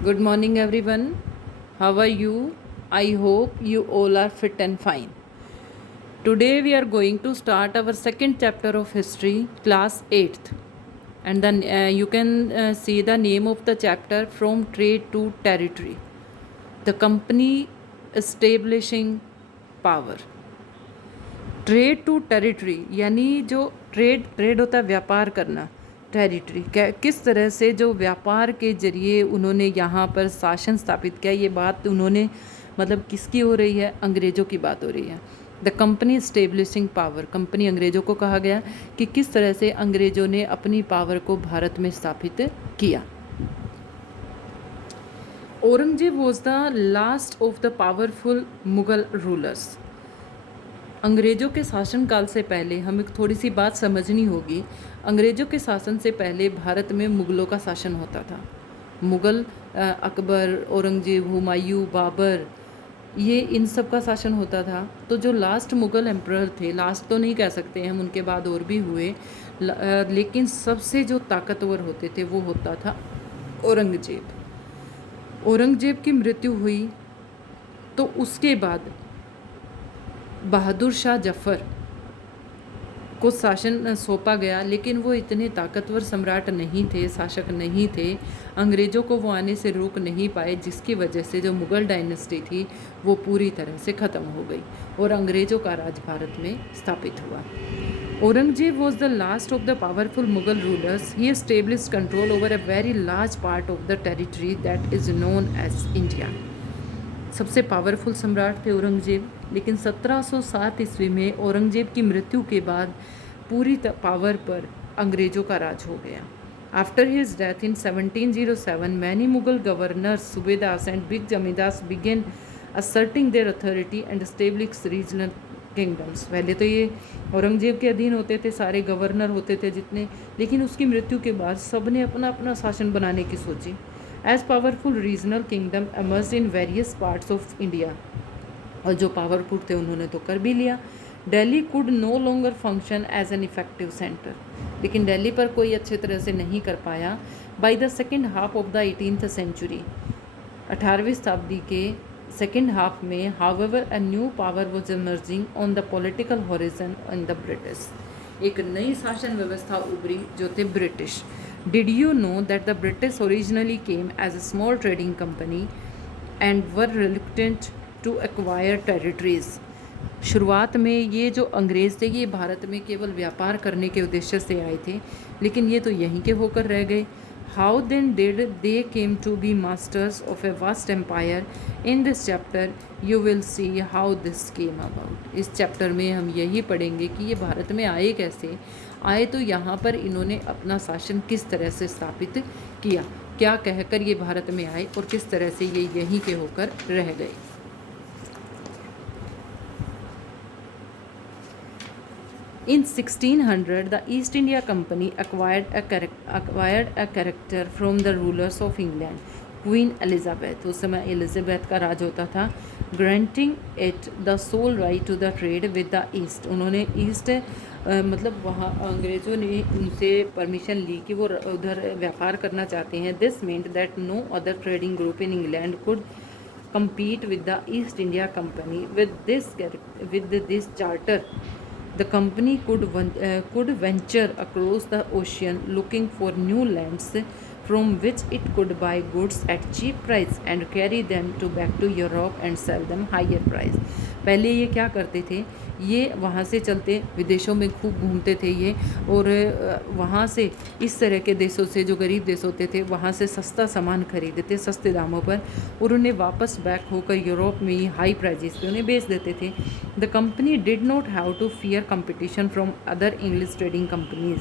Good morning, everyone. How are you? I hope you all are fit and fine. Today, we are going to start our second chapter of history, class 8th. And then you can see the name of the chapter From Trade to Territory. The company establishing power. Trade to territory यानी जो trade होता है व्यापार करना, territory किस तरह से जो व्यापार के जरिए उन्होंने यहाँ पर शासन स्थापित किया। ये बात उन्होंने मतलब किसकी हो रही है? अंग्रेज़ों की बात हो रही है। The company establishing power, company अंग्रेज़ों को कहा गया कि किस तरह से अंग्रेज़ों ने अपनी पावर को भारत में स्थापित किया। Aurangzeb was the last of the powerful Mughal rulers. अंग्रेज़ों के शासनकाल से पहले हमें थोड़ी सी बात समझनी होगी। अंग्रेज़ों के शासन से पहले भारत में मुग़लों का शासन होता था। मुग़ल अकबर, औरंगजेब, हुमायूं, बाबर, ये इन सब का शासन होता था। तो जो लास्ट मुग़ल एम्परर थे, लास्ट तो नहीं कह सकते हम, उनके बाद और भी हुए, लेकिन सबसे जो ताकतवर होते थे वो होता था औरंगजेब। औरंगजेब की मृत्यु हुई तो उसके बाद बहादुर शाह जफ़र को शासन सौंपा गया, लेकिन वो इतने ताकतवर सम्राट नहीं थे, शासक नहीं थे। अंग्रेज़ों को वो आने से रोक नहीं पाए, जिसकी वजह से जो मुग़ल डायनेस्टी थी वो पूरी तरह से ख़त्म हो गई और अंग्रेज़ों का राज भारत में स्थापित हुआ। Aurangzeb was the last of the powerful Mughal rulers. He established control over a very large part of the territory that is known as India. सबसे पावरफुल सम्राट थे औरंगजेब, लेकिन 1707 ईस्वी में औरंगजेब की मृत्यु के बाद पूरी पावर पर अंग्रेज़ों का राज हो गया। After his death in 1707 many Mughal governors, subedars and big zamindars began asserting their authority and establish regional kingdoms. पहले तो ये औरंगजेब के अधीन होते थे, सारे गवर्नर होते थे जितने, लेकिन उसकी मृत्यु के बाद सब ने अपना अपना शासन बनाने की सोची। As powerful regional kingdom emerged in various parts of India, और जो पावरफुल थे उन्होंने तो कर भी लिया। Delhi could no longer function as an effective centre, लेकिन दिल्ली पर कोई अच्छे तरह से नहीं कर पाया। By the second half of the 18th century, 18वीं शताब्दी के सेकेंड हाफ में, however a new power was emerging on the political horizon in the British. एक नई शासन व्यवस्था उभरी जो थे British. Did you know that the British originally came as a small trading company and were reluctant to acquire territories? शुरुआत में ये जो अंग्रेज़ थे ये भारत में केवल व्यापार करने के उद्देश्य से आए थे, लेकिन ये तो यहीं के होकर रह गए। How then did they came to be masters of a vast empire? In this chapter you will see how this came about. इस चैप्टर में हम यही पढ़ेंगे कि ये भारत में आए कैसे, आए तो यहाँ पर इन्होंने अपना शासन किस तरह से स्थापित किया, क्या कहकर ये भारत में आए और किस तरह से ये यहीं के होकर रह गए। In 1600, the East India Company acquired a character from the rulers of England, Queen Elizabeth। उस समय एलिजाबेथ का राज होता था। Granting it the sole right to the trade with the East। उन्होंने ईस्ट मतलब वहाँ अंग्रेज़ों ने उनसे परमिशन ली कि वो उधर व्यापार करना चाहते हैं। This meant that no other trading group in England could compete with the East India Company। With this charter, the company could venture across the ocean looking for new lands from which it could buy goods at cheap price and carry them back to Europe and sell them higher price। पहले ये क्या करते थे, ये वहाँ से चलते विदेशों में खूब घूमते थे ये, और वहाँ से इस तरह के देशों से जो गरीब देश होते थे वहाँ से सस्ता सामान खरीदते सस्ते दामों पर, और उन्हें वापस बैक होकर यूरोप में ही हाई प्राइजेस पे उन्हें बेच देते थे। The company did not have to fear competition from other English trading companies.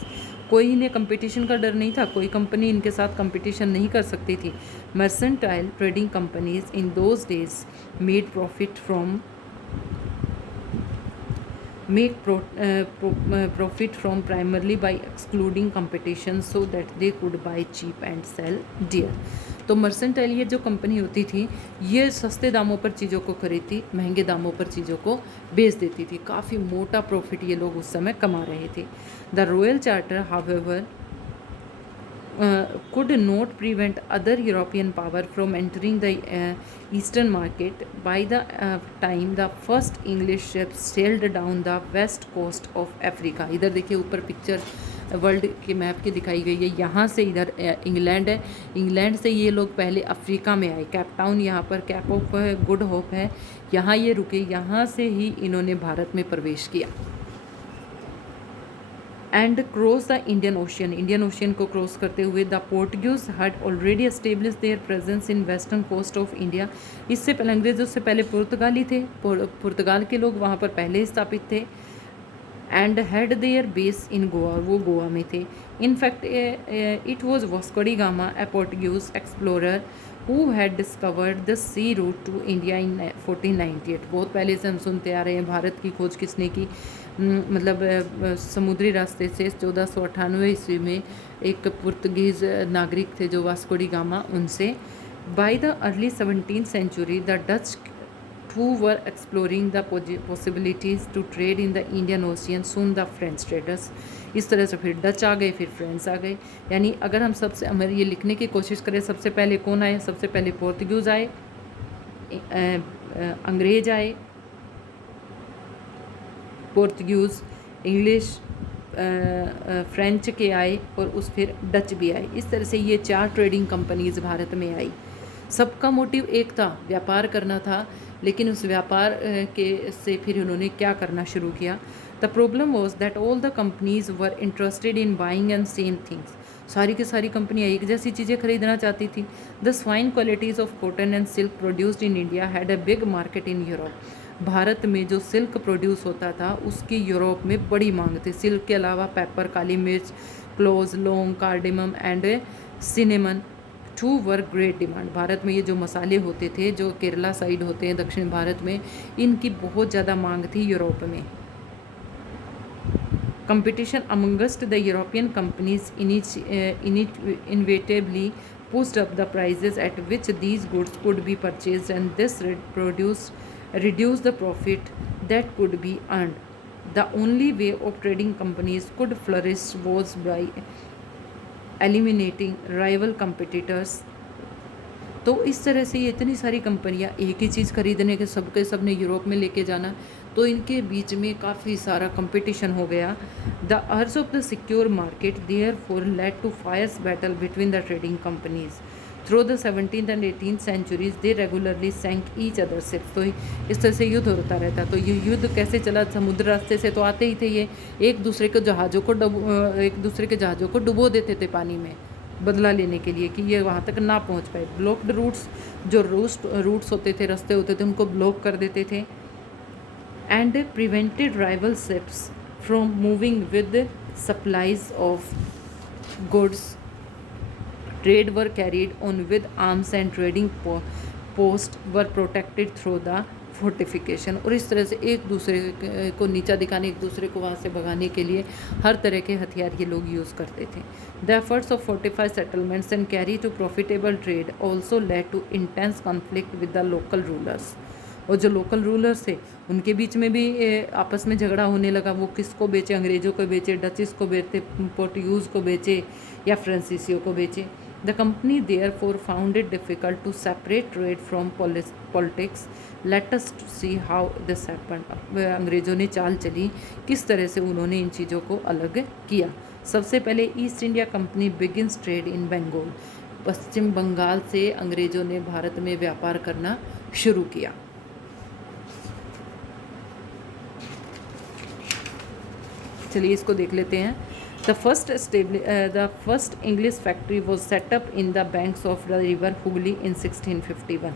कोई इन्हें कंपटीशन का डर नहीं था, कोई कंपनी इनके साथ कंपटीशन नहीं कर सकती थी। Mercantile trading companies in those days made profit from primarily by excluding competition so that they could buy cheap and sell dear। तो मर्सेंटाइल ये जो कंपनी होती थी ये सस्ते दामों पर चीज़ों को खरीदती, महंगे दामों पर चीज़ों को बेच देती थी। काफ़ी मोटा प्रॉफिट ये लोग उस समय कमा रहे थे। The royal charter however could not prevent other European power from entering the eastern market. By the time the first English ships sailed down the west coast of Africa, इधर देखिए ऊपर पिक्चर वर्ल्ड के map की दिखाई गई है, यहाँ से इधर इंग्लैंड है, इंग्लैंड से ये लोग पहले अफ्रीका में आए, कैप टाउन यहाँ पर कैप ऑफ गुड होप है, यहाँ ये रुके, यहाँ से ही इन्होंने भारत में प्रवेश किया। And cross the Indian ocean, Indian ocean को क्रॉस करते हुए the Portuguese had already establish their presence in western coast of India. इससे पहले अंग्रेज़ों से पहले पुर्तगाली थे, पुर्तगाल के लोग वहाँ पर पहले स्थापित थे। And had their base in Goa, वो गोवा में थे। In fact it was Vasco da Gama, a Portuguese explorer who had discovered the sea route to India in 1498। बहुत पहले से हम सुनते आ रहे हैं भारत की खोज किसने की, मतलब समुद्री रास्ते से 1498 ईस्वी में एक पुर्तगीज़ नागरिक थे जो वास्को डी गामा, उनसे। By the early 17th century the Dutch who were exploring the possibilities to trade in the Indian Ocean, soon the French traders। इस तरह से फिर डच आ गए, फिर फ्रेंच आ गए। यानी अगर हम सबसे हमें ये लिखने की कोशिश करें, सबसे पहले कौन आए, सबसे पहले पोर्तुगीज़ आए, अंग्रेज आए, पोर्तुगीज़, इंग्लिश, फ्रेंच के आए और उस फिर डच भी आए। इस तरह से ये 4 ट्रेडिंग कंपनीज़ भारत में आई। सबका मोटिव एक था, व्यापार करना था, लेकिन उस व्यापार के से फिर उन्होंने क्या करना शुरू किया। The problem was that all the companies were interested in buying and same things, सारी की सारी कंपनियां एक जैसी चीज़ें खरीदना चाहती थी। The fine qualities of cotton and silk produced in India had a big market in Europe. Bharat में जो सिल्क प्रोड्यूस होता था उसकी यूरोप में बड़ी मांग थी। सिल्क के अलावा पेपर, काली मिर्च, क्लोज, लौंग, cardamom and cinnamon too were great demand. भारत में ये जो मसाले होते थे, जो केरला साइड होते हैं दक्षिण भारत में, इनकी बहुत ज़्यादा मांग थी यूरोप में। Competition amongst the European companies inevitably pushed up the prices at which these goods could be purchased, and this reduced the profit that could be earned. The only way of trading companies could flourish was by eliminating rival competitors। तो इस तरह से ये इतनी सारी कंपनियां एक ही चीज़ खरीदने के सबने यूरोप में लेके जाना, तो इनके बीच में काफ़ी सारा कंपटीशन हो गया। The urge of the secure market therefore led to fierce battle between the trading companies through the 17th and 18th centuries they regularly sank each other ships. तो इस तरह से युद्ध होता रहता। तो ये युद्ध कैसे चला, समुद्र रास्ते से तो आते ही थे, ये एक दूसरे के जहाज़ों को डुबो देते थे पानी में, बदला लेने के लिए कि ये वहाँ तक ना पहुँच पाए। ब्लॉक्ड रूट्स, जो रूट्स होते थे, रास्ते होते थे, उनको ब्लॉक कर देते थे। And prevented rival ships from moving with supplies of goods. Trade were carried on with arms and trading post were protected through the fortification. और इस तरह से एक दूसरे को नीचा दिखाने, एक दूसरे को वहाँ से भगाने के लिए हर तरह के हथियार ये लोग यूज़ करते थे। The efforts of fortified settlements and carry to profitable trade also led to intense conflict with the local rulers. और जो लोकल रूलर्स थे उनके बीच में भी आपस में झगड़ा होने लगा। वो किसको बेचे, अंग्रेज़ों को बेचे, डचिस को बेचे, पोर्टुगीज़ को बेचे या फ्रांसीसियों को बेचे। The company therefore found it difficult to separate trade from politics. Let us see how this happened। अंग्रेज़ों ने चाल चली, किस तरह से उन्होंने इन चीज़ों को अलग किया। सबसे पहले East India company begins trade in Bengal. पश्चिम बंगाल से अंग्रेज़ों ने भारत में व्यापार करना शुरू किया। चलिए इसको देख लेते हैं। The first English factory was set up in the banks of the river Hooghly in 1651।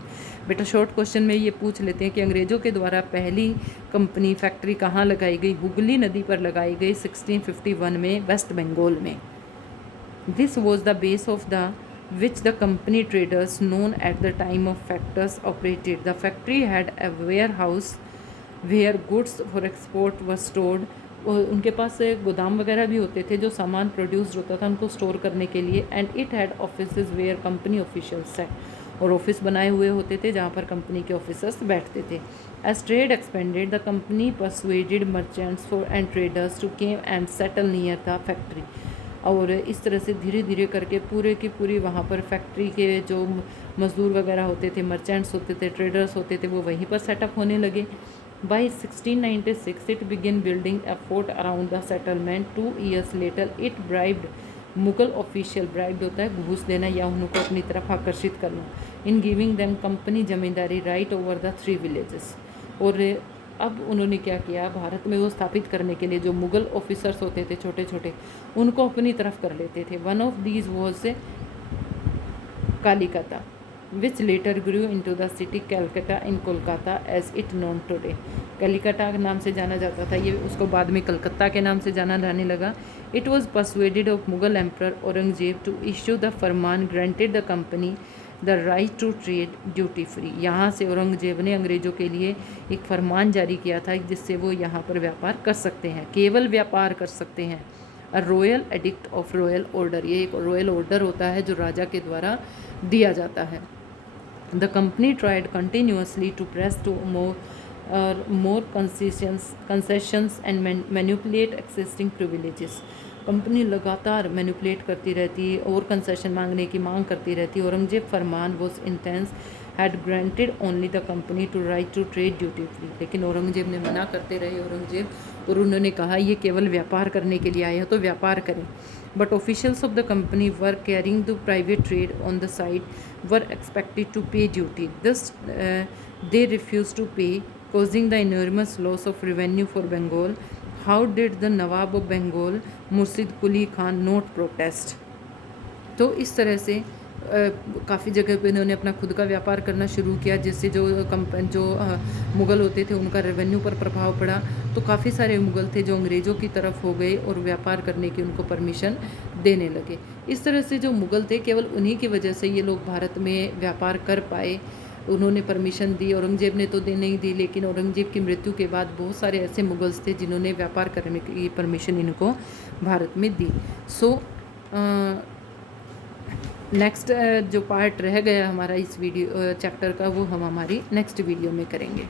बेटा शॉर्ट क्वेश्चन में ये पूछ लेते हैं कि अंग्रेज़ों के द्वारा पहली कंपनी फैक्ट्री कहाँ लगाई गई। हुगली नदी पर लगाई गई 1651 में, वेस्ट बंगाल में। This was the base of the which the company traders known at the time of factors operated। The factory had a warehouse where goods for export were stored। उनके पास गोदाम वगैरह भी होते थे जो सामान प्रोड्यूस्ड होता था उनको स्टोर करने के लिए। And it had offices where company officials sat. और ऑफिस बनाए हुए होते थे जहाँ पर कंपनी के ऑफिसर्स बैठते थे। As trade expanded the company persuaded merchants for and traders to came and settle near the factory. और इस तरह से धीरे धीरे करके पूरे की पूरी वहाँ पर फैक्ट्री के जो मज़दूर वगैरह होते थे, मर्चेंट्स होते थे, ट्रेडर्स होते थे, वो वहीं पर सेटअप होने लगे। By 1696 it begin building A fort around the settlement. 2 years later it bribed Mughal official, bribed होता है घूस देना या उनको अपनी तरफ आकर्षित करना, in giving them company zamindari right over the 3 villages. और अब उन्होंने क्या किया, भारत में वो स्थापित करने के लिए जो मुग़ल ऑफिसर्स होते थे छोटे छोटे, उनको अपनी तरफ कर लेते थे। One of these was Kalikata, which later grew into the city Calcutta in Kolkata as it known today. Kalikata के नाम से जाना जाता था ये, उसको बाद में कलकत्ता के नाम से जाना जाने लगा। It was persuaded of Mughal emperor Aurangzeb to issue the farman granted the company the right to trade duty free. यहाँ से औरंगजेब ने अंग्रेज़ों के लिए एक फरमान जारी किया था जिससे वो यहाँ पर व्यापार कर सकते हैं, केवल व्यापार कर सकते हैं। A royal edict of royal order, ये एक रॉयल ऑर्डर होता है जो राजा के द्वारा दिया जाता है। The company tried continuously to press to more concessions and manipulate existing privileges। Company लगातार मैनिपुलेट करती रहती और कंसेशन मांगने की मांग करती रहती। Aurangzeb farman was intense had granted only the company to right to trade duty free, लेकिन औरंगजेब ने मना करते रहे औरंगजेब, और उन्होंने कहा ये केवल व्यापार करने के लिए आए हैं तो व्यापार करें। But officials of the company were carrying the private trade on the side were expected to pay duty, this they refused to pay, causing the enormous loss of revenue for Bengal। How did the Nawab of Bengal, Murshid Quli Khan, not protest? तो इस तरह से काफ़ी जगह पे इन्होंने अपना खुद का व्यापार करना शुरू किया, जिससे जो मुग़ल होते थे उनका रेवेन्यू पर प्रभाव पड़ा। तो काफ़ी सारे मुग़ल थे जो अंग्रेज़ों की तरफ हो गए और व्यापार करने की उनको परमिशन देने लगे। इस तरह से जो मुग़ल थे केवल उन्हीं की वजह से ये लोग भारत में व्यापार कर पाए, उन्होंने परमिशन दी। औरंगजेब ने तो दे नहीं दी, लेकिन औरंगजेब की मृत्यु के बाद बहुत सारे ऐसे मुगल्स थे जिन्होंने व्यापार करने की परमिशन इनको भारत में दी। सो नेक्स्ट जो पार्ट रह गया हमारा इस वीडियो चैप्टर का, वो हम हमारी नेक्स्ट वीडियो में करेंगे।